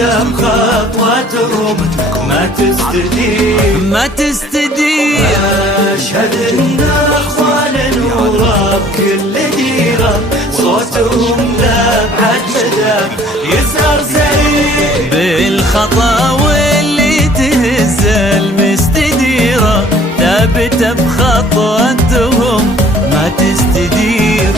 بخطوتهم ما تستدير أشهد إن أخوان نوره بكل ديرة صوتهم لأبعد مدى يسهر زين بالخطا واللي تهز المستديرة ثابتة بخطوتهم ما تستدير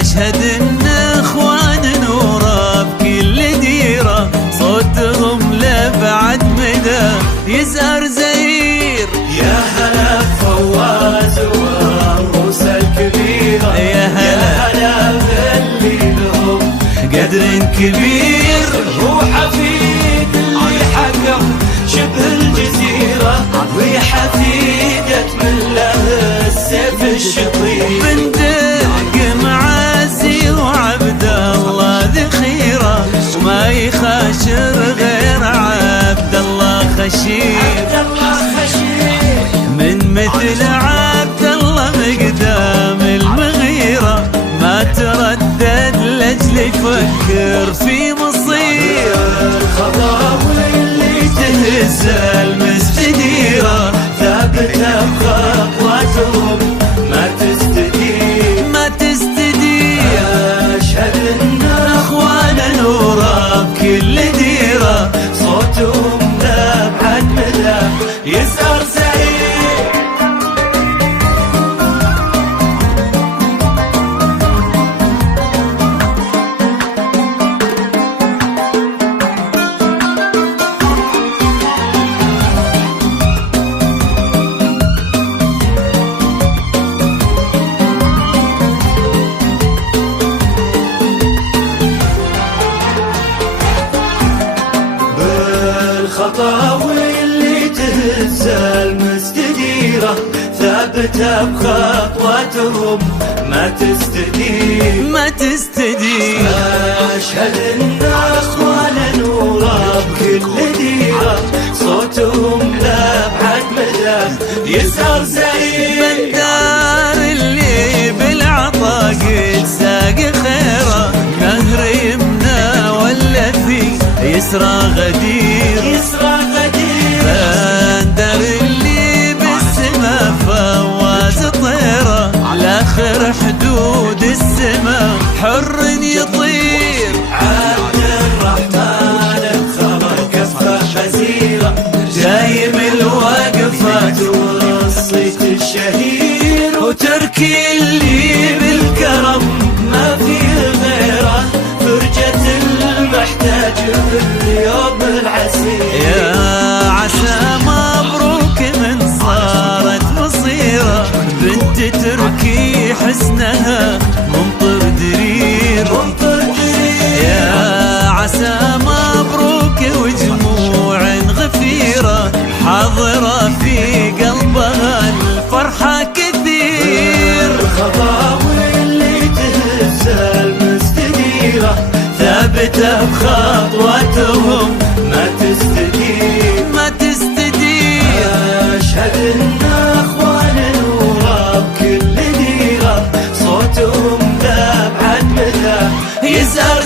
أشهد إن أخوان نوره بكل ديرة صوتهم لأبعد مدى يزهر زهير. يا هلا فواز والروس الكبيرة يا هلا باللي لهم قدر كبير هو حفيد اللي حكم شبه الجزيرة وحفيدة من له السيف الشطير بندق معازي وعبد الله ذخيرة وما يخاشر غير عبد الله خشير من مثل عبد الله مقدام المغيرة ما تردد لأجل يفكر في مصير الخطاوي اللي تهز المستديرة ثابتة بخطوتهم ما تستدير أشهد إن أخوان نوره بكل ديرة صوتهم لأبعد مدى يسهر زهير. الخطاوي اللي تهز المستديرة ثابتة بخطوتهم ما تستدير أشهد إن أخوان نوره بكل ديرة صوتهم لأبعد مدى يسهر زهير. بندار اللي بالعطا قد ساق خيره نهر يمنى ولا في يسرى غدير بندر اللي بالسما فواز طيره لاخر حدود السما حر يطير عبد الرحمن الخبر كفة حزيرة جاي من الوقفات والصيت الشهير وتركي اللي بالكرم ما فيه غيره فرجة المحتاج في اليوم العسير. يا عسى مبروك من صارت مصيرة بنت تركي حسنها ممطر درير يا عسى مبروك وجموع غفيرة حاضرة في قلبها الفرحة كثير. الخطاوي اللي تهز المستديرة ثابتة بخطوتهم ما تستدير أشهد إن أخوان نوره بكل ديرة صوتهم لأبعد مدى يسهر